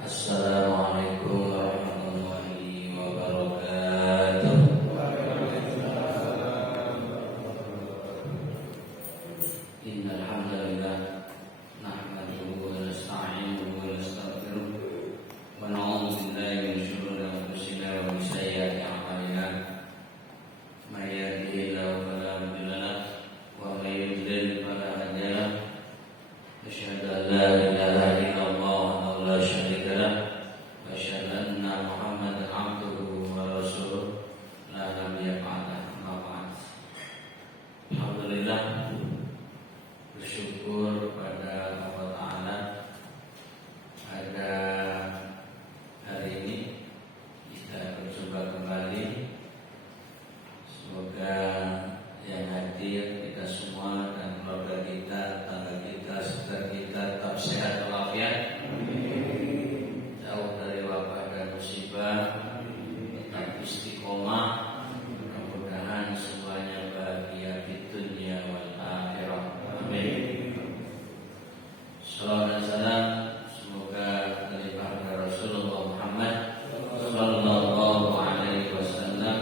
Assalamualaikum warahmatullahi wabarakatuh. Innal hamdalillah nahmaduhu wa nasta'inuhu wa nastaghfiruh wa na'udzu billahi min shururi anfusina wa min sayyiati a'malina. May yahdihillahu fala mudilla lahu wa may yudlil fala hadiya lahu. Asyhadu an la ilaha illallah wa la syarika lahu wa asyhadu anna Muhammadan 'abduhu wa rasuluh la nabiyya ba'dahu. Amma ba'd. Alhamdulillah, bersyukur pada Allah Ta'ala pada hari ini kita berjumpa kembali. Semoga yang hadir kita semua dan keluarga kita, tetangga kita, saudara kita tetap sehat walafiat, jauh dari wabah dan musibah, tetap istiqomah. Mudah-mudahan semuanya bahagia di dunia wal akhirah. Amin. Salawat dan salam semoga terlimpah kepada Rasulullah Muhammad sallallahu alaihi wasallam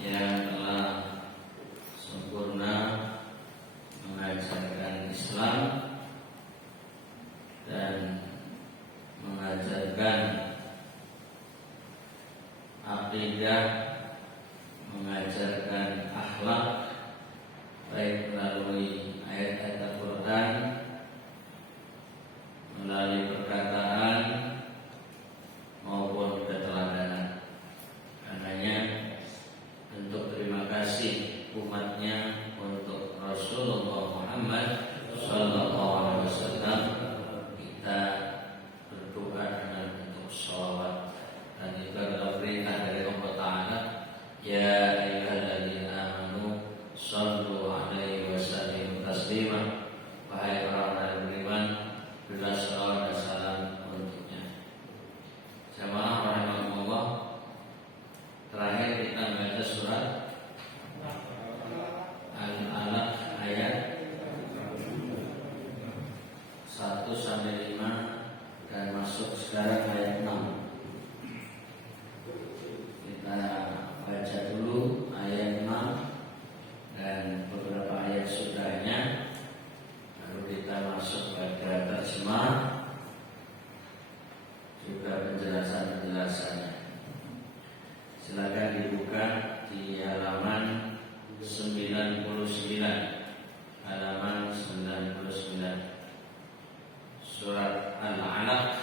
yang telah sempurna mengajarkan Islam dan mengajarkan akidah, mengajarkan akhlak, baik melalui ayat-ayat Al-Quran, melalui perkataan maupun keteladanan. Karenanya bentuk terima kasih umatnya untuk Rasulullah Muhammad sallallahu alaihi wasallam, kita berdoa dengan bentuk sholawat, dan itu adalah perintah dari Allah Ta'ala. Ya ayyuhalladzina amanu shallu alaihi wasallimu taslima. Wahai orang-orang beriman, berilah shalawat dan salam untuknya. Jamaah rahimakumullah, terakhir kita membaca surat Al-Alaq ayat 1 sampai 5 dan masuk sekarang ayat 6. Kita baca dulu ayat 6 dan beberapa ayat sudahnya, lalu kita masuk pada terjemah juga penjelasan-penjelasannya. Silakan dibuka di halaman 99, halaman 99, surat Al-Alaq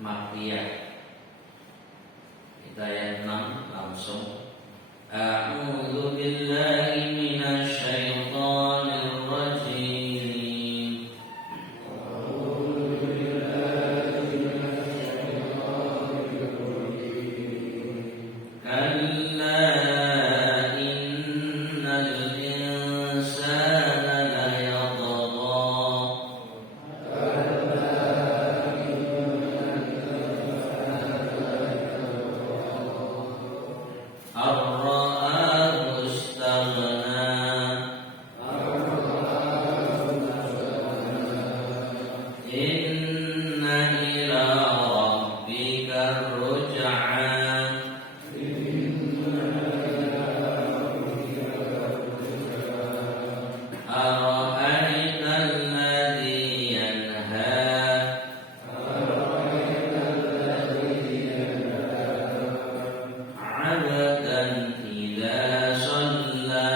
Makkiyah. Kita ayat 6 langsung. A'udzu billahi minasy syaithanir rajim. Kalla innal insana layatgha ar-ra'ahu istaghna inna ila rabbika ar-ruj'an ara'aita alladhi yanha abdan idza shalla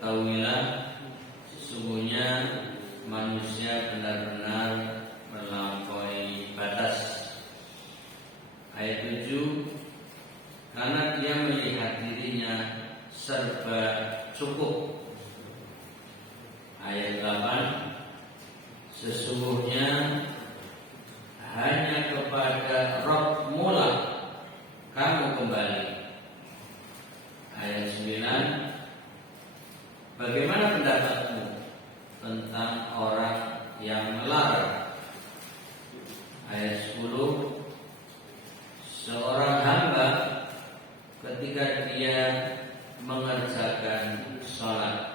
Ketahuilah sesungguhnya manusia benar-benar melampaui batas. Ayat 7, karena dia melihat dirinya serba cukup. Ayat 8, sesungguhnya hanya kepada Rabb mula kamu kembali. Ayat 9, bagaimana pendapatmu tentang orang yang melarang? Ayat 10, seorang hamba ketika dia mengerjakan sholat.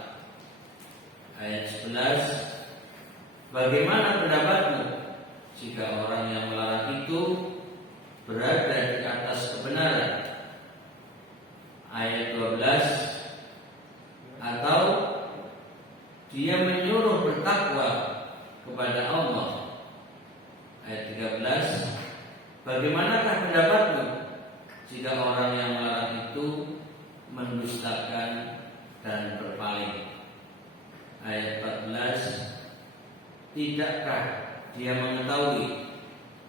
Ayat 11, bagaimana pendapatmu jika orang yang melarang itu berada di atas kebenaran? Ayat 12, atau dia menyuruh bertakwa kepada Allah. Ayat 13, bagaimanakah pendapatmu jika orang yang melarang itu mendustakan dan berpaling? Ayat 14, tidakkah dia mengetahui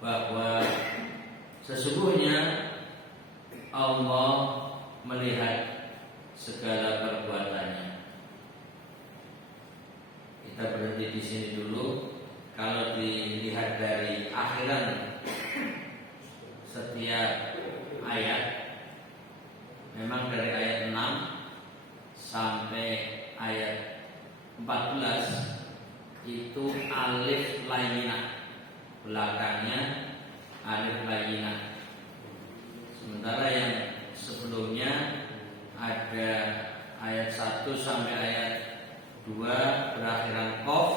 bahwa sesungguhnya Allah melihat segala perbuatannya? Kita berhenti di sini dulu. Kalau dilihat dari akhiran setiap ayat, memang dari ayat 6 sampai ayat 14 itu alif layyinah, belakangnya alif layyinah. Sementara yang sebelumnya ada ayat 1 sampai ayat 2 berakhiran qaf,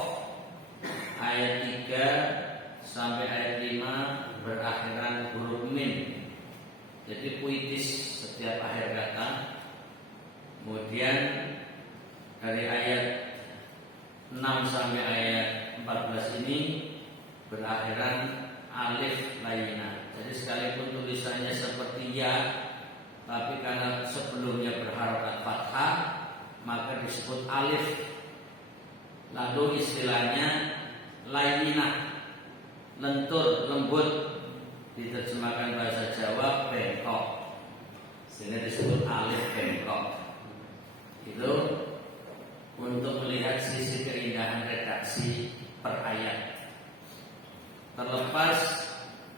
ayat 3 sampai ayat 5 berakhiran huruf mim. Jadi puitis setiap akhir kata. Kemudian dari ayat 6 sampai ayat 14 ini berakhiran alif layyinah. Jadi sekalipun tulisannya seperti ya, tapi karena sebelumnya berharokat fathah, maka disebut alif. Lalu istilahnya layyinah, lentur, lembut. Diterjemahkan bahasa Jawa bengkok, sehingga disebut alif bengkok. Itu untuk melihat sisi keindahan redaksi per ayat. Terlepas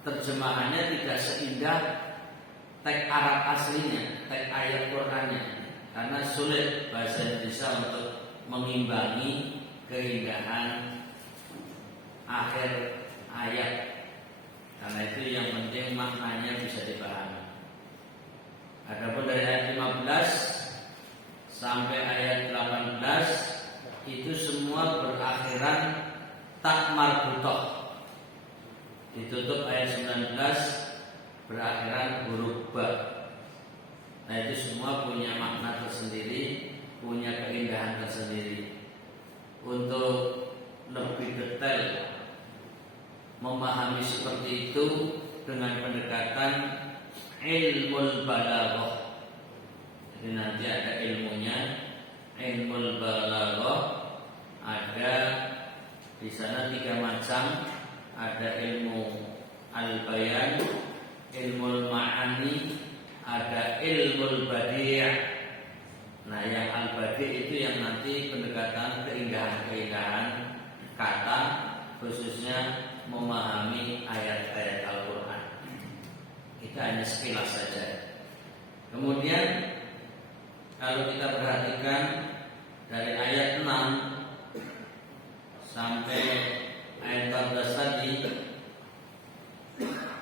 terjemahannya tidak seindah teks Arab aslinya, teks ayat Qur'annya, karena sulit bahasa Indonesia untuk mengimbangi keindahan akhir ayat. Karena itu yang penting maknanya bisa dipahami. Adapun dari ayat 15 sampai ayat 18 itu semua berakhiran tak marbutah. Ditutup ayat 19 berakhiran huruf ba. Nah itu semua punya makna tersendiri, punya keindahan tersendiri. Untuk lebih detail memahami seperti itu dengan pendekatan ilmul balaghah. Jadi nanti ada ilmunya, ilmul balaghah. Ada di sana 3 macam. Ada ilmu al-bayan, ilmul ma'ani, ada ilmul badi'. Nah yang al-badi' itu yang nanti pendekatan keindahan-keindahan kata, khususnya memahami ayat-ayat Al-Quran. Kita hanya sekilas saja. Kemudian kalau kita perhatikan dari ayat 6 sampai ayat 14 tadi,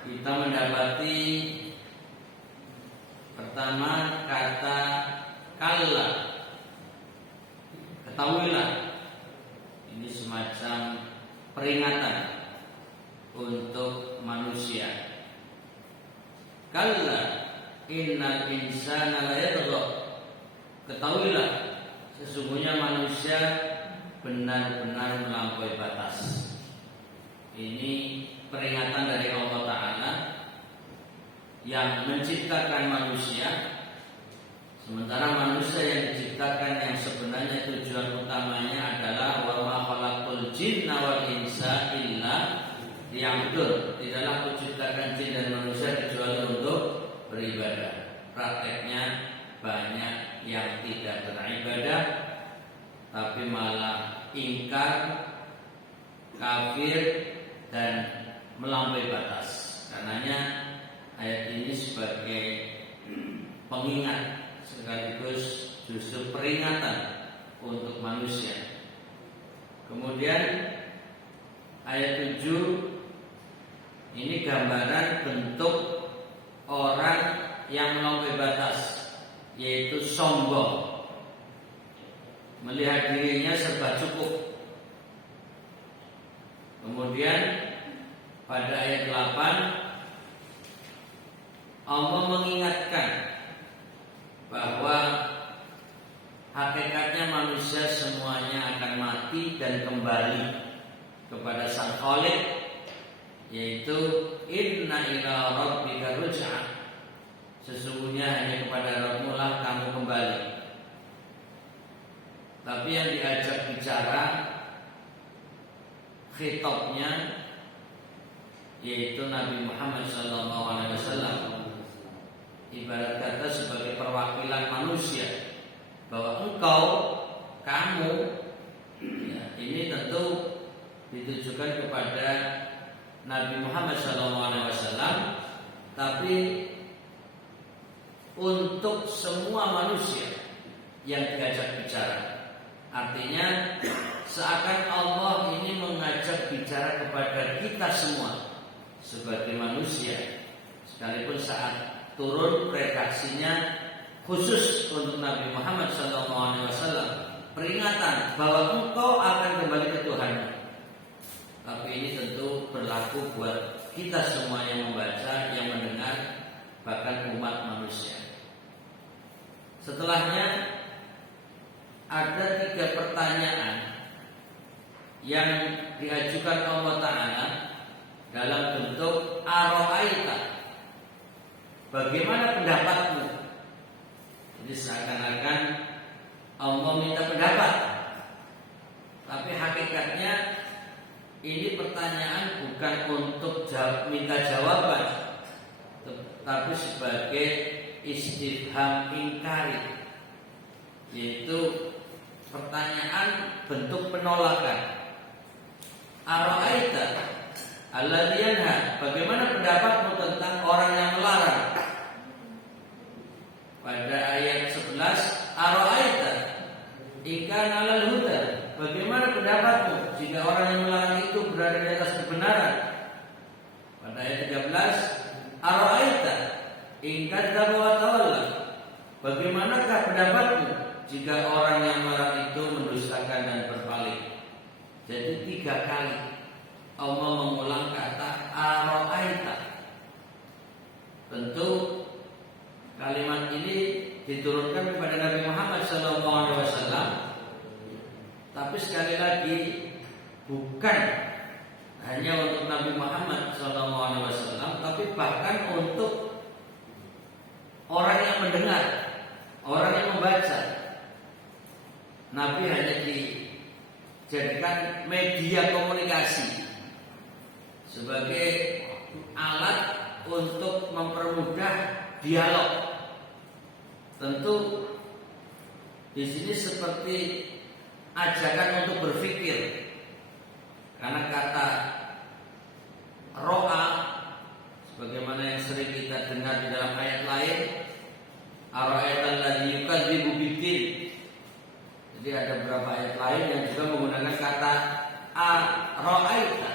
kita mendapati pertama kata kalla. Ketahuilah, ini semacam peringatan untuk manusia. Kalla innal insana la yatgha. Ketahuilah, sesungguhnya manusia benar-benar melampaui batas. Ini peringatan dari Allah Ta'ala yang menciptakan manusia Sementara manusia yang diciptakan yang sebenarnya tujuan utamanya adalah wa ma khalaqul jinna wal insa illa liya'budun. Tidaklah kuciptakan jin dan manusia kecuali untuk beribadah. Prakteknya banyak yang tidak beribadah tapi malah ingkar, kafir dan melampaui batas. Karenanya ayat ini sebagai pengingat sekaligus justru peringatan untuk manusia. Kemudian ayat 7 ini gambaran bentuk orang yang melampaui batas, yaitu sombong, melihat dirinya serba cukup. Kemudian pada ayat 8 Allah mengingatkan bahwa hakikatnya manusia semuanya akan mati dan kembali kepada Sang Khaliq, yaitu inna ila rabbika ruj'a, sesungguhnya hanya kepada Rabbmu lah kamu kembali. Tapi yang diajak bicara khitabnya yaitu Nabi Muhammad SAW, ibarat kata sebagai perwakilan manusia, bahwa engkau, kamu, ya, ini tentu ditujukan kepada Nabi Muhammad SAW, tapi untuk semua manusia yang diajak bicara. Artinya seakan Allah ini mengajak bicara kepada kita semua sebagai manusia, sekalipun saat turun redaksinya khusus untuk Nabi Muhammad SAW, peringatan bahwa engkau akan kembali ke Tuhan. Tapi ini tentu berlaku buat kita semua yang membaca, yang mendengar, bahkan umat manusia. Setelahnya ada 3 pertanyaan yang diajukan Allah Ta'ala dalam bentuk ara'aita, bagaimana pendapatmu? Jadi seakan-akan Allah minta pendapat, tapi hakikatnya ini pertanyaan bukan untuk minta jawaban, tapi sebagai istifham ingkari, yaitu pertanyaan bentuk penolakan. Ara'aita alladzi yanha, bagaimana pendapatmu tentang orang yang melarang? Pada ayat 11, ara'aita in kana 'alal huda, bagaimana pendapatmu jika orang yang melarang itu berada di atas kebenaran? Pada ayat 13, ara'aita in kadzdzaba wa tawalla, bagaimanakah pendapatmu jika orang yang melarang itu mendustakan dan berpaling? Jadi 3 kali Allah mengulang kata ara'aita. Tentu kalimat ini diturunkan kepada Nabi Muhammad SAW, tapi sekali lagi bukan hanya untuk Nabi Muhammad SAW, tapi bahkan untuk orang yang mendengar, orang yang membaca. Nabi hanya dijadikan media komunikasi sebagai alat untuk mempermudah dialog. Tentu di sini seperti ajakan untuk berpikir, karena kata ro'a, sebagaimana yang sering kita dengar di dalam ayat lain, ara'aital ladzi yukadzibu biddin. Jadi ada beberapa ayat lain yang juga menggunakan kata ara'aita,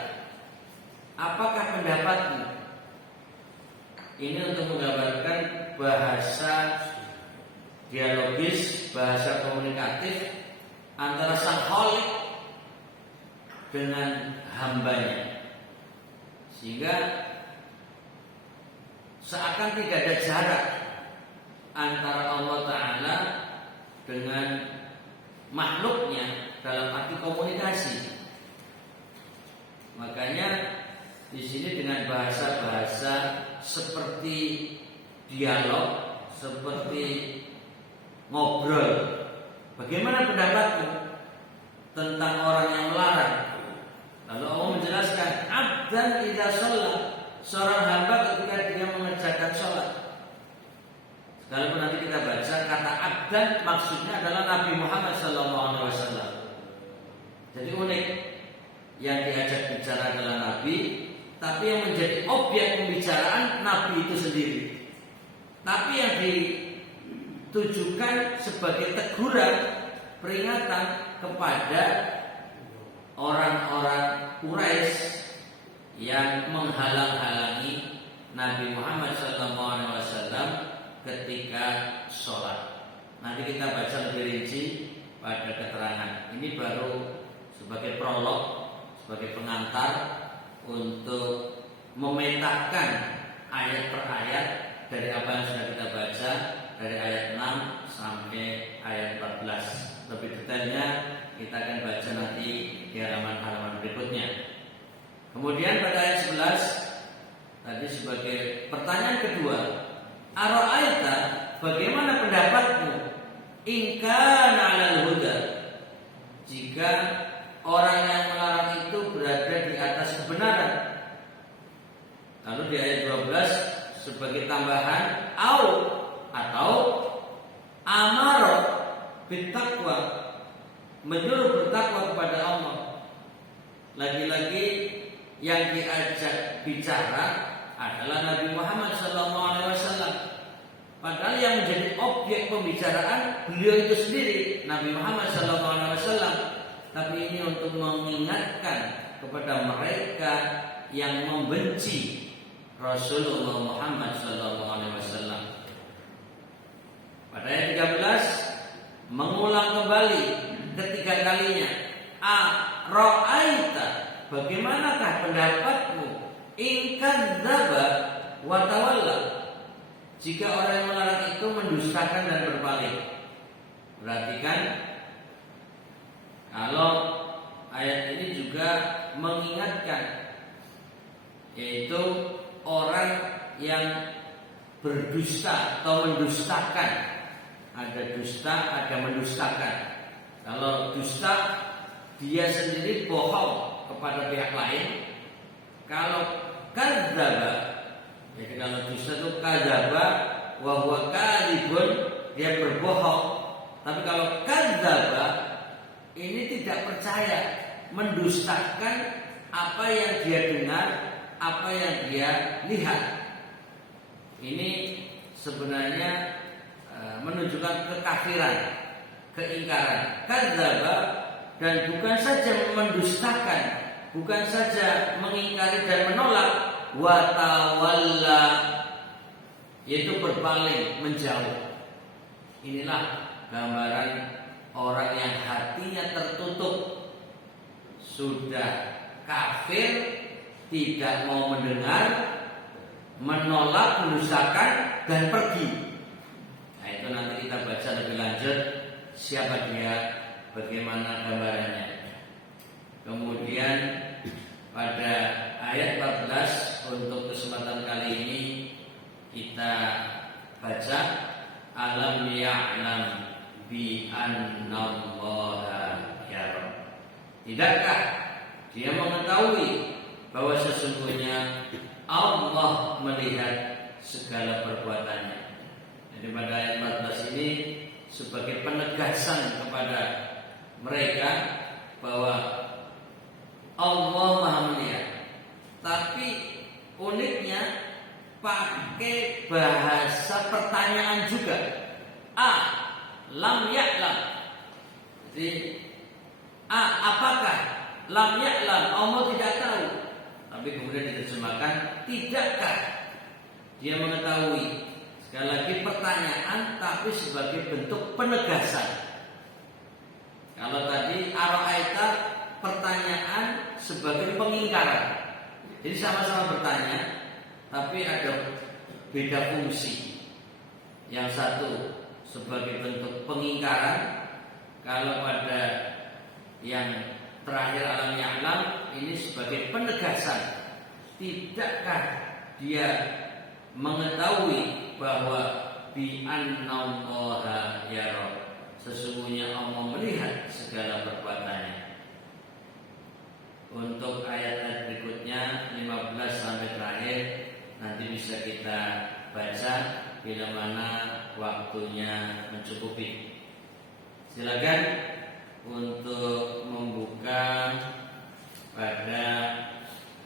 apakah pendapatmu? Ini untuk menggambarkan bahasa dialogis, bahasa komunikatif antara Sang Khaliq dengan hambanya, sehingga seakan tidak ada jarak antara Allah Ta'ala dengan makhluknya dalam arti komunikasi. Makanya di sini dengan bahasa-bahasa seperti dialog, seperti ngobrol. Bagaimana pendapatmu tentang orang yang melarang? Lalu Allah menjelaskan, abdan idza shalla, seorang hamba ketika dia mengerjakan sholat. Sekalipun nanti kita baca kata abdan, maksudnya adalah Nabi Muhammad SAW. Jadi unik, yang diajak bicara adalah Nabi, tapi yang menjadi objek pembicaraan Nabi itu sendiri. Tapi yang ditujukan sebagai teguran, peringatan kepada orang-orang Quraisy yang menghalang-halangi Nabi Muhammad SAW ketika sholat. Nanti kita baca lebih rinci pada keterangan. Ini baru sebagai prolog, sebagai pengantar untuk memetakan ayat per ayat dari apa yang sudah kita baca dari ayat 6 sampai ayat 14. Lebih detailnya kita akan baca nanti di halaman-halaman berikutnya. Kemudian pada ayat 11 tadi sebagai pertanyaan kedua, ara'aita, bagaimana pendapatmu in kana 'alal huda, jika orang yang melarang itu berada di atas kebenaran. Lalu di ayat 12 sebagai tambahan atau amaro bittaqwa, menyuruh bertakwa kepada Allah. Lagi-lagi yang diajak bicara adalah Nabi Muhammad SAW. Padahal yang menjadi objek pembicaraan beliau itu sendiri, Nabi Muhammad SAW. Tapi ini untuk mengingatkan kepada mereka yang membenci Rasulullah Muhammad SAW. Pada ayat 13 mengulang kembali ketiga kalinya, ara'aita, bagaimanakah pendapatmu in kadzdzaba wa tawalla, jika orang yang melarang itu mendustakan dan berpaling. Perhatikan, kalau ayat ini juga mengingatkan, yaitu orang yang berdusta atau mendustakan. Ada dusta, ada mendustakan. Kalau dusta, dia sendiri bohong kepada pihak lain. Kalau kadzdzaba, jadi kalau dusta itu kadzdzaba wa huwa kadzibun, dia berbohong. Tapi kalau kadzdzaba, ini tidak percaya, mendustakan apa yang dia dengar, apa yang dia lihat. Ini sebenarnya menunjukkan kekafiran, keingkaran. Kadzdzaba, dan bukan saja mendustakan, bukan saja mengingkari dan menolak, wa tawalla, yaitu berpaling, menjauh. Inilah gambaran orang yang hatinya tertutup, sudah kafir, tidak mau mendengar, menolak, mendustakan, dan pergi. Nah, itu nanti kita baca lebih lanjut siapa dia, bagaimana gambarannya. Kemudian pada ayat 14 untuk kesempatan kali ini kita baca, alam ya'lam bi annallaha yara. Tidakkah dia mengetahui bahwa sesungguhnya Allah melihat segala perbuatannya. Jadi pada ayat 14 ini sebagai penegasan kepada mereka bahwa Allah Maha melihat. Tapi uniknya pakai bahasa pertanyaan juga. Lam ya'lam. Jadi apakah lam ya'lam, Allah tidak tahu. Tapi kemudian diterjemahkan, tidakkah dia mengetahui. Sekali lagi pertanyaan, tapi sebagai bentuk penegasan. Kalau tadi ara'aita, pertanyaan sebagai pengingkaran. Jadi sama-sama bertanya, tapi ada beda fungsi. Yang satu sebagai bentuk pengingkaran. Kalau pada yang terakhir alam ya'lam, ini sebagai penegasan. Tidakkah dia mengetahui bahwa bi annallaha yara, sesungguhnya Allah melihat segala perbuatannya. Untuk ayat-ayat berikutnya 15 sampai terakhir nanti bisa kita baca bila mana waktunya mencukupi. Silakan untuk membuka pada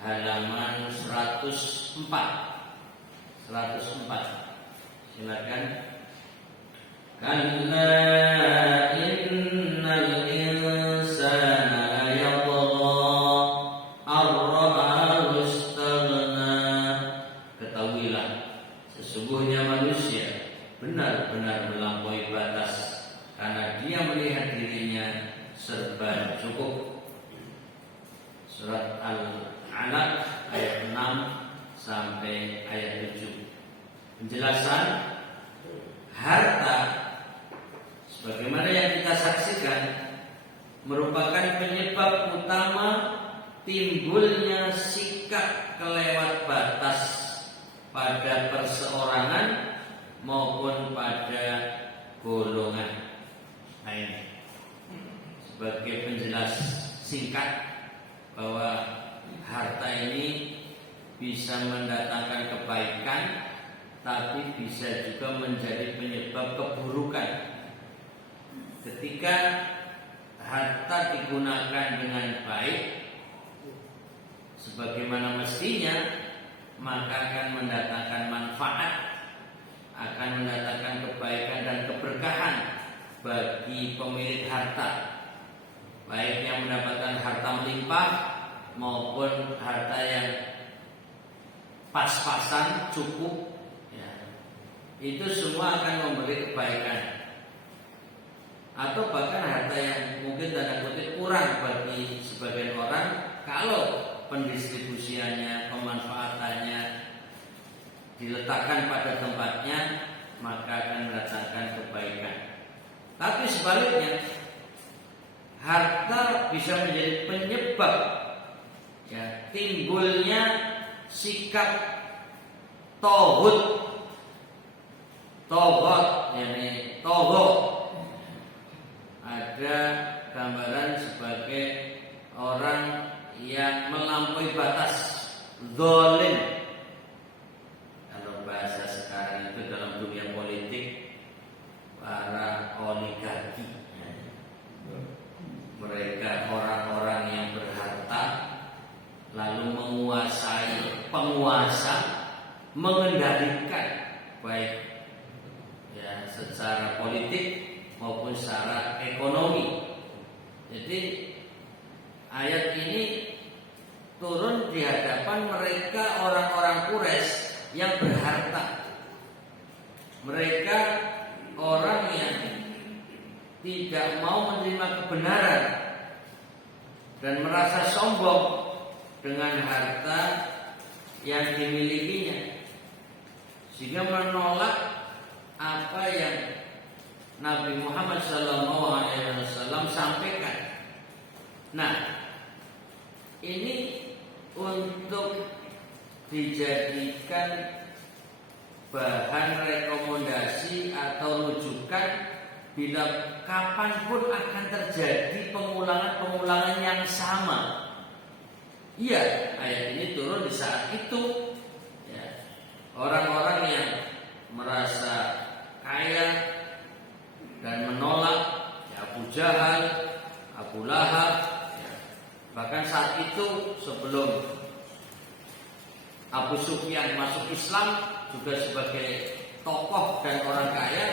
halaman 104. Silakan. Kalla innal insana layatgha ar-ra'ahu istaghna. Ketahuilah sesungguhnya manusia benar-benar melampaui batas karena dia melihat dirinya serba cukup. Surat Al-Alaq ayat 6 sampai ayat 7. Penjelasan harta sebagaimana yang kita saksikan merupakan penyebab utama timbulnya sikap kelewat batas pada perseorangan maupun pada golongan. Nah, ini sebagai penjelas singkat bahwa harta ini bisa mendatangkan kebaikan, tapi bisa juga menjadi penyebab keburukan. Ketika harta digunakan dengan baik sebagaimana mestinya, maka akan mendatangkan manfaat, akan mendatangkan kebaikan dan keberkahan bagi pemilik harta, baik yang mendapatkan harta melimpah maupun harta yang pas-pasan cukup. Itu semua akan memberi kebaikan. Atau bahkan harta yang mungkin tanda kutip kurang bagi sebagian orang, kalau pendistribusiannya, pemanfaatannya diletakkan pada tempatnya, maka akan mendatangkan kebaikan. Tapi sebaliknya, harta bisa menjadi penyebab timbulnya sikap toghut, yakni toghut. Ada gambaran sebagai orang yang melampaui batas, zalim. Kalau bahasa sekarang itu dalam dunia politik, para oligarki. Mereka orang-orang yang berharta lalu menguasai penguasa, mengendalikan baik secara politik maupun secara ekonomi. Jadi ayat ini turun di hadapan mereka orang-orang Quraisy yang berharta. Mereka orang yang tidak mau menerima kebenaran dan merasa sombong dengan harta yang dimilikinya, sehingga menolak apa yang Nabi Muhammad SAW sampaikan. Nah, ini untuk dijadikan bahan rekomendasi atau rujukan bila kapanpun akan terjadi pengulangan yang sama. Iya, ayat ini turun di saat itu. Orang-orang yang merasa kaya dan menolak Abu Jahal, Abu Lahab, bahkan saat itu sebelum Abu Sufyan masuk Islam juga sebagai tokoh dan orang kaya,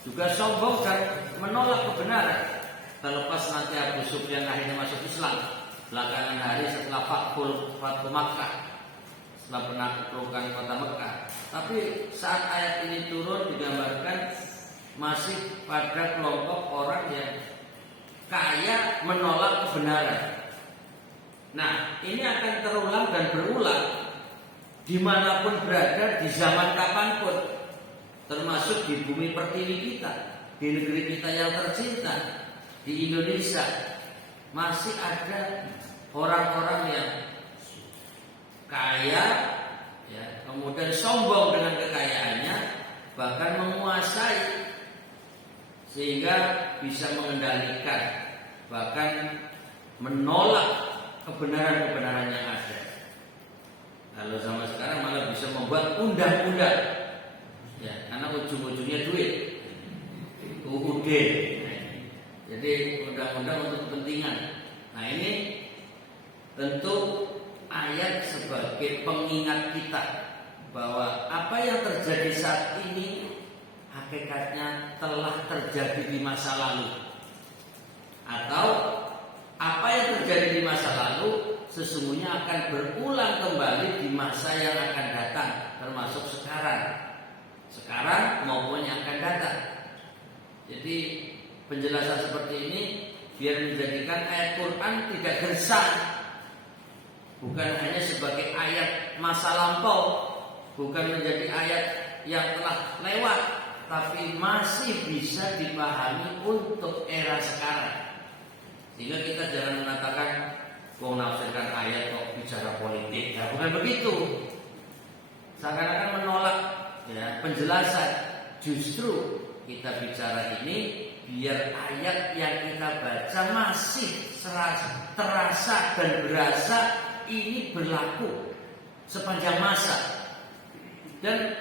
juga sombong dan menolak kebenaran. Terlepas nanti Abu Sufyan akhirnya masuk Islam belakangan hari setelah Fathu Makkah, setelah penaklukan kota Mekah. Tapi saat ayat ini turun digambarkan masih pada kelompok orang yang kaya menolak kebenaran. Nah, ini akan terulang dan berulang dimanapun berada, di zaman kapanpun, termasuk di bumi pertiwi kita, di negeri kita yang tercinta, di Indonesia. Masih ada orang-orang yang kaya, kemudian sombong dengan kekayaannya, bahkan menguasai sehingga bisa mengendalikan, bahkan menolak kebenaran-kebenaran yang ada. Kalau zaman sekarang malah bisa membuat undang-undang, ya, karena ujung-ujungnya duit, UUD. Jadi undang-undang untuk kepentingan. Nah ini tentu ayat sebagai pengingat kita bahwa apa yang terjadi saat ini hakikatnya telah terjadi di masa lalu, atau apa yang terjadi di masa lalu sesungguhnya akan berulang kembali di masa yang akan datang, termasuk sekarang maupun yang akan datang. Jadi penjelasan seperti ini biar menjadikan ayat Quran tidak gersang, bukan hanya sebagai ayat masa lampau, bukan menjadi ayat yang telah lewat, tapi masih bisa dipahami untuk era sekarang. Sehingga kita jangan mengatakan menafsirkan ayat kok bicara politik. Ya, bukan begitu. Seakan-akan menolak ya, penjelasan. Justru kita bicara ini biar ayat yang kita baca masih terasa dan berasa ini berlaku sepanjang masa. Dan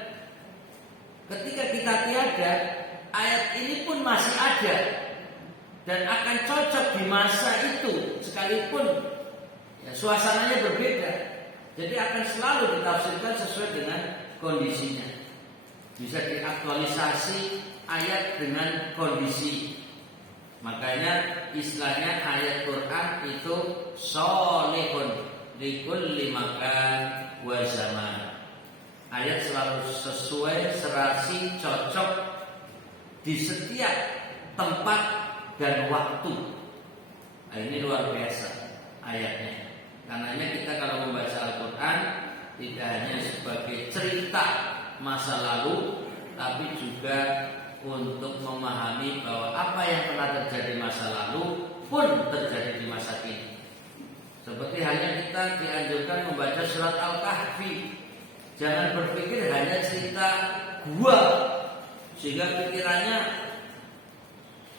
ketika kita tiada, ayat ini pun masih ada dan akan cocok di masa itu sekalipun ya, suasananya berbeda. Jadi akan selalu ditafsirkan sesuai dengan kondisinya. Bisa diaktualisasi ayat dengan kondisi. Makanya istilahnya ayat Quran itu sholihun likulli makan wa zaman. Ayat selalu sesuai, serasi, cocok di setiap tempat dan waktu. Nah, ini luar biasa ayatnya. Karenanya kita kalau membaca Al-Quran tidak hanya sebagai cerita masa lalu, tapi juga untuk memahami bahwa apa yang pernah terjadi masa lalu pun terjadi di masa kini. Seperti halnya kita dianjurkan membaca surat Al-Kahfi. Jangan berpikir hanya cerita gua, sehingga pikirannya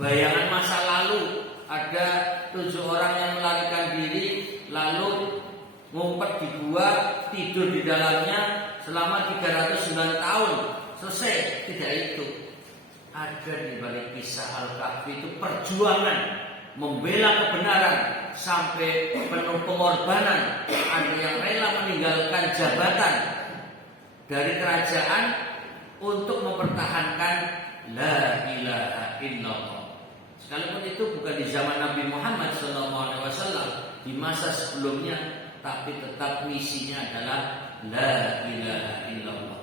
bayangan masa lalu. Ada 7 orang yang melarikan diri, lalu ngumpet di gua, tidur di dalamnya selama 309 tahun. Selesai. Tidak itu. Ada di balik kisah Al-Kahfi itu perjuangan membela kebenaran sampai penuh pengorbanan. Ada yang rela meninggalkan jabatan dari kerajaan untuk mempertahankan la ilaha illallah. Sekalipun itu bukan di zaman Nabi Muhammad SAW, di masa sebelumnya, tapi tetap misinya adalah la ilaha illallah.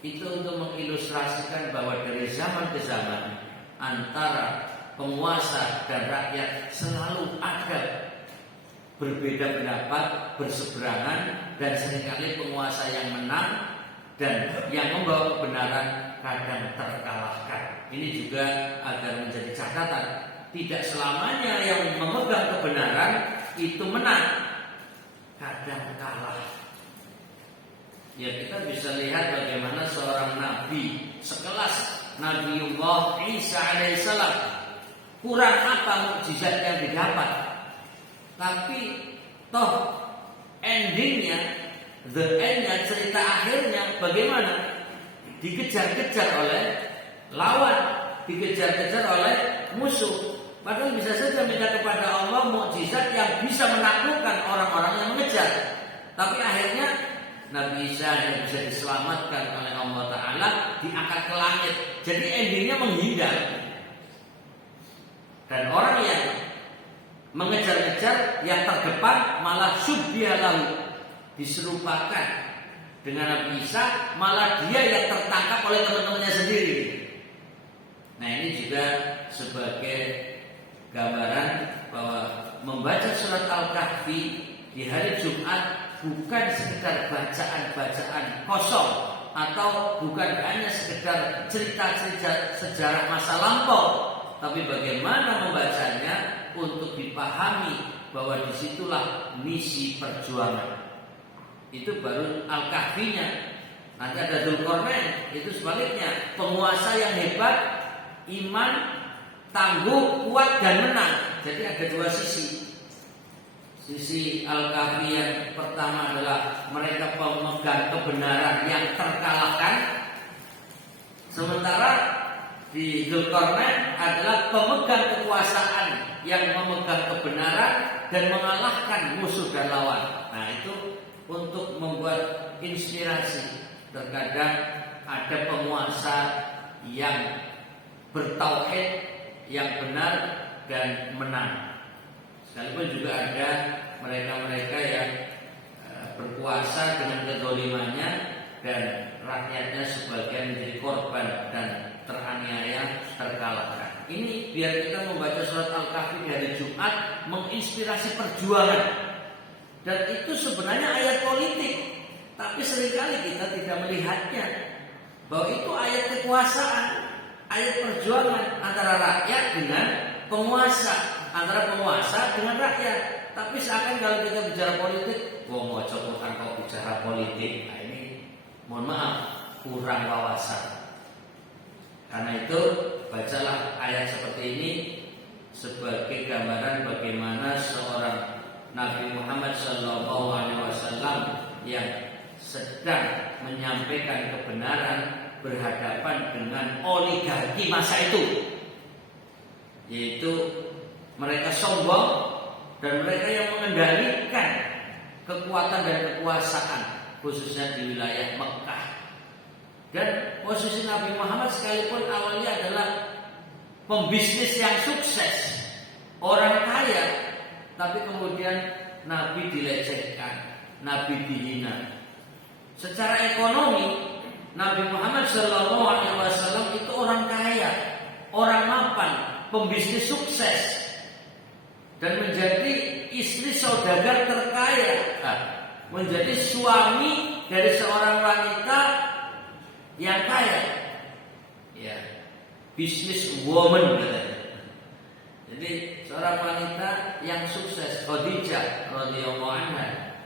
Itu untuk mengilustrasikan bahwa dari zaman ke zaman antara penguasa dan rakyat selalu ada berbeda pendapat, berseberangan, dan seringkali penguasa yang menang dan yang membawa kebenaran kadang terkalahkan. Ini juga agar menjadi catatan. Tidak selamanya yang memegang kebenaran itu menang, kadang kalah. Ya, kita bisa lihat bagaimana seorang nabi sekelas Nabiullah Isa alaihissalam, kurang apa mukjizat yang didapat, tapi toh endingnya, the endnya, cerita akhirnya bagaimana? Dikejar-kejar oleh lawan, dikejar-kejar oleh musuh. Padahal bisa saja minta kepada Allah mukjizat yang bisa menaklukkan orang-orang yang mengejar. Tapi akhirnya Nabi Isa yang bisa diselamatkan oleh Allah Ta'ala diangkat ke langit. Jadi endingnya menghindar. Dan orang yang mengejar-ngejar yang terdepan malah subbialahu, diserupakan dengan Nabi Isa, malah dia yang tertangkap oleh teman-temannya sendiri. Nah, ini juga sebagai gambaran bahwa membaca surat Al-Kahfi di hari Jumat bukan sekedar bacaan-bacaan kosong, atau bukan hanya sekedar cerita-cerita sejarah masa lampau, tapi bagaimana membacanya untuk dipahami bahwa disitulah misi perjuangan. Itu baru Al-Kahfinya. Nanti ada Dzulqarnain, itu sebaliknya, penguasa yang hebat, iman, tangguh, kuat dan menang. Jadi ada dua sisi. Sisi Al-Kahfi yang pertama adalah mereka pemegang kebenaran yang terkalahkan. Sementara di Dzulqarnain adalah pemegang kekuasaan yang memegang kebenaran dan mengalahkan musuh dan lawan. Nah, itu untuk membuat inspirasi. Terkadang ada penguasa yang bertauhid, yang benar dan menang. Sekalipun juga ada mereka-mereka yang berkuasa dengan kezalimannya dan rakyatnya sebagian menjadi korban dan teraniaya, terkalahkan. Ini biar kita membaca surat Al-Kahfi dari Jumat menginspirasi perjuangan. Dan itu sebenarnya ayat politik, tapi seringkali kita tidak melihatnya bahwa itu ayat kekuasaan, ayat perjuangan antara rakyat dengan penguasa, antara penguasa dengan rakyat. Tapi seakan kalau kita bicara politik, mau coba kau bicara politik, nah ini mohon maaf kurang wawasan. Karena itu bacalah ayat seperti ini sebagai gambaran bagaimana seorang Nabi Muhammad SAW yang sedang menyampaikan kebenaran berhadapan dengan oligarki masa itu, yaitu mereka sombong dan mereka yang mengendalikan kekuatan dan kekuasaan khususnya di wilayah Mekah. Dan posisi Nabi Muhammad sekalipun awalnya adalah pembisnis yang sukses, orang kaya, tapi kemudian Nabi dilecehkan, Nabi dihina. Secara ekonomi, Nabi Muhammad SAW itu orang kaya, orang mapan, pembisnis sukses, dan menjadi istri saudagar terkaya, menjadi suami dari seorang wanita yang kaya, ya, business woman katanya. Jadi seorang wanita yang sukses, Khadijah radhiyallahu anha.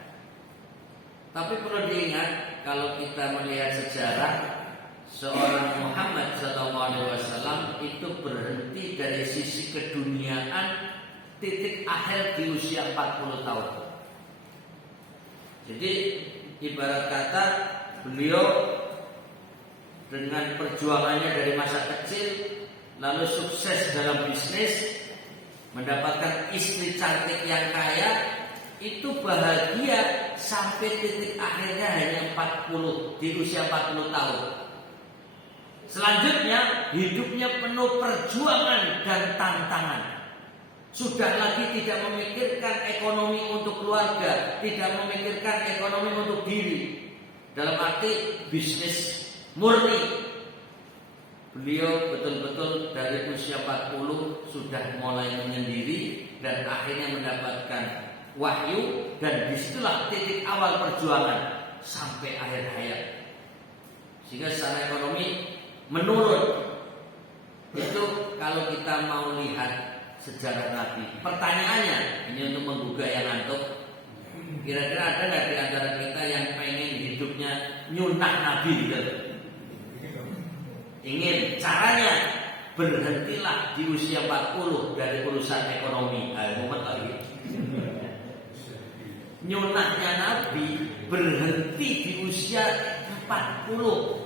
Tapi perlu diingat kalau kita melihat sejarah, seorang Muhammad SAW itu berhenti dari sisi keduniaan titik akhir di usia 40 tahun. Jadi ibarat kata beliau dengan perjuangannya dari masa kecil, lalu sukses dalam bisnis, mendapatkan istri cantik yang kaya, itu bahagia sampai titik akhirnya hanya 40, di usia 40 tahun. Selanjutnya hidupnya penuh perjuangan dan tantangan. Sudah lagi tidak memikirkan ekonomi untuk keluarga, tidak memikirkan ekonomi untuk diri. Dalam arti bisnis murni. Beliau betul-betul dari usia 40 sudah mulai menyendiri dan akhirnya mendapatkan wahyu, dan disitulah titik awal perjuangan sampai akhir hayat. Sehingga secara ekonomi menurun. Itu kalau kita mau lihat sejarah Nabi. Pertanyaannya, ini untuk menggugah yang ngantuk, kira-kira ada nggak di antara kita yang pengen hidupnya nyunah Nabi gitu? Ingin. Caranya berhentilah di usia 40 dari urusan ekonomi. Muhammad lagi. Nyunahnya Nabi berhenti di usia 40.